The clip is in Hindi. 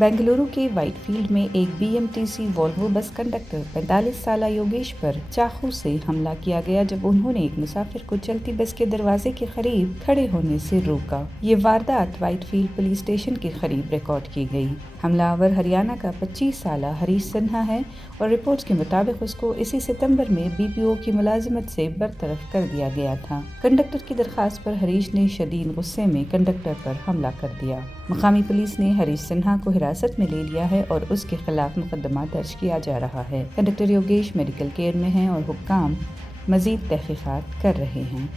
बेंगलुरु के व्हाइटफील्ड में एक बीएमटीसी वोल्वो बस कंडक्टर 45 साला योगेश पर चाकू से हमला किया गया जब उन्होंने एक मुसाफिर को चलती बस के दरवाजे के करीब खड़े होने से रोका। ये वारदात व्हाइटफील्ड पुलिस स्टेशन के करीब रिकॉर्ड की गई। हमलावर हरियाणा का 25 साला हरीश सिन्हा है और रिपोर्ट्स के मुताबिक उसको इसी सितंबर में बीपीओ की मुलाजिमत से बरतरफ कर दिया गया था। कंडक्टर की दरखास्त पर हरीश ने शदीद गुस्से में कंडक्टर पर हमला कर दिया। मकामी पुलिस ने हरीश सिन्हा को हिरासत में ले लिया है और उसके खिलाफ मुकदमा दर्ज किया जा रहा है। कंडक्टर योगेश मेडिकल केयर में है और हुक्काम मजीद तहकीकात कर रहे हैं।